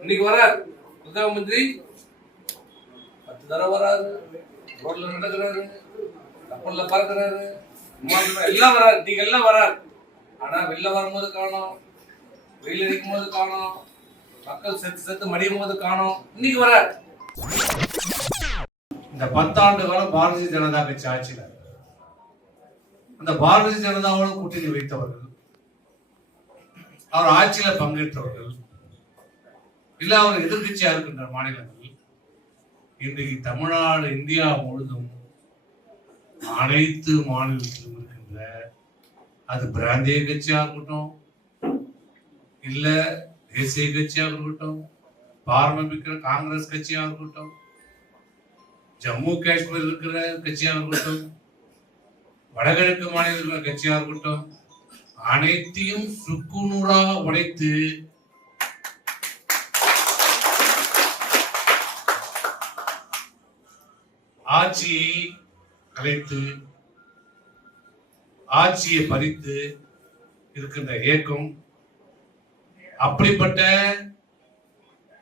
இன்னைக்கு வரார். பிரதம மந்திரி பத்து தடவை வராரு. ரோட்ல நடக்கிறாரு. கப்பல்ல பறக்குறாரு. எல்லாம் வராரு. இன்னைக்கு எல்லாம் வராரு. ஆனா வெளில வரும்போது காணோம். வெயில் அடிக்கும் போது காணோம். மக்கள் செத்து செத்து மடியும் போது காணோம். இன்னைக்கு வரார். இந்த பத்தாண்டு காலம் பாரதிய ஜனதா கட்சி ஆட்சியில். அந்த பாரதிய ஜனதாவோட கூட்டணி வைத்தவர்கள் அவர் ஆட்சியில பங்கேற்றவர்கள் இல்ல அவர் எதிர்கட்சியா இருக்கின்ற மாநிலங்கள் இன்றைக்கு தமிழ்நாடு இந்தியா முழுதும் அனைத்து மாநிலத்திலும் இருக்கின்ற அது பிராந்திய கட்சியா இருக்கட்டும் இல்ல தேசிய கட்சியா இருக்கட்டும் பாரம்பரிய காங்கிரஸ் கட்சியா இருக்கட்டும் ஜம்மு காஷ்மீர் இருக்கிற கட்சியா இருக்கட்டும் வடகிழக்கு மாநிலத்தில் இருக்கிற கட்சியா இருக்கட்டும் அனைத்தையும் சுக்குநூறாக உடைத்து ஆட்சியை கலைத்து ஆட்சியை பறித்து இருக்கின்ற இயக்கம் அப்படிப்பட்ட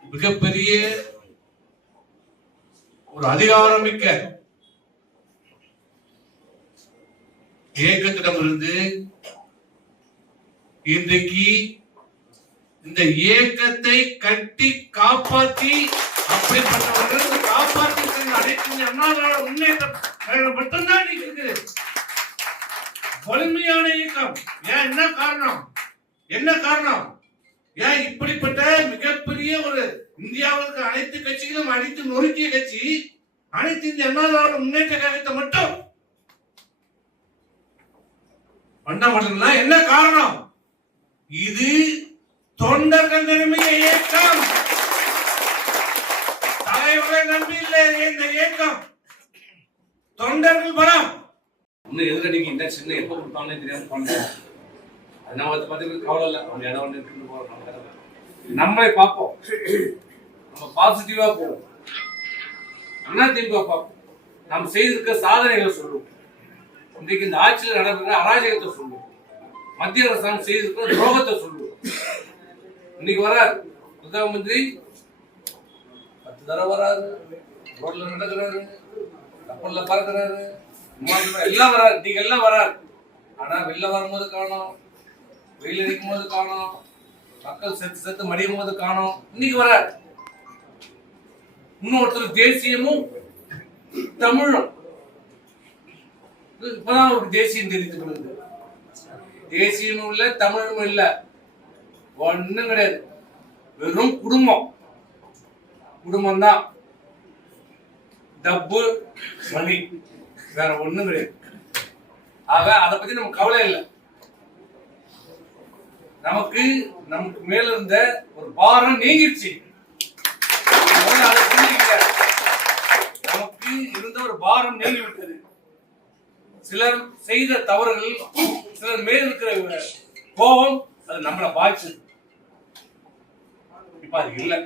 மிகப்பெரிய ஒரு அதிகாரமிக்க இயக்கத்திடமிருந்து இன்றைக்கு இந்த இயக்கத்தை கட்டி காப்பாற்றி அப்படிப்பட்டவர்கள் இந்த காப்பாற்றி அனைத்து இந்திய முன்னேற்றம் மட்டும்தான் இருக்குது வலிமையான இயக்கம். ஏன் என்ன காரணம்? என்ன காரணம்? ஏன் இப்படிப்பட்ட மிகப்பெரிய ஒரு இந்தியாவுக்கு அனைத்து கட்சிகளும் அனைத்து நொறுக்கிய கட்சி அனைத்து இந்திய அண்ணா முன்னேற்ற கழகத்தை மட்டும் பண்ண மாட்டேங்களா என்ன காரணம்? இது தொண்டர்கள் நிலைமைய இயக்கம் தலைவரை நம்பி இல்லை இந்த இயக்கம். தொண்டர்கள் பலம். இன்னும் எதிரடிக்கு இந்த சின்ன எப்போ கொடுப்பாங்கன்னு தெரியாம பண்ணேன் அது அதை பார்த்து கவலை இல்லை. அவங்க இடம் ஒன்று இருக்குன்னு போறோம். நம்ம கதை. நம்மளை பார்ப்போம். நம்ம பாசிட்டிவா போவோம். அண்ணா திமுக பார்ப்போம். நம்ம செய்திருக்க சாதனைகளை சொல்லுவோம். இன்றைக்கு இந்த ஆட்சியில் நடக்கிற அராஜகத்தை சொல்லுவோம். மத்திய அரசாங்கம் செய்திருக்கிற துரோகத்தை சொல்லுவோம். இன்னைக்கு வரார். பிரதம மந்திரி தர வராது வராரு ரோட்ல நடக்கிறாரு கப்பல்ல பறக்கிறாரு எல்லாம் வராது இன்னைக்கு எல்லாம் வராது ஆனா வெளில வரும்போது காணோம் வெயில் அடிக்கும் போது காணோம் மக்கள் செத்து செத்து மடியும் போது காணோம் இன்னைக்கு வரார். இன்னொருத்தர் தேசியமும் தமிழும். இப்பதான் ஒரு தேசியம் தெரிந்து கொள்ளுது தேசியமும் இல்லை தமிழும் இல்லை. ஒன்றும் கிடையாது. வெறும் குடும்பம். குடும்பம் தான் டப்பு மணி வேற ஒண்ணும் கிடையாது. ஆக அதை பத்தி நமக்கு கவலை இல்லை. நமக்கு நமக்கு மேல இருந்த ஒரு பாரம் நீங்கிடுச்சு. நமக்கு இருந்த ஒரு பாரம் நீங்கி விட்டது சிலர் செய்த தவறுகள் சிலர் மேல் இருக்கிற கோபம் அது நம்மளை பாய்ச்சது இப்ப அது இல்லை.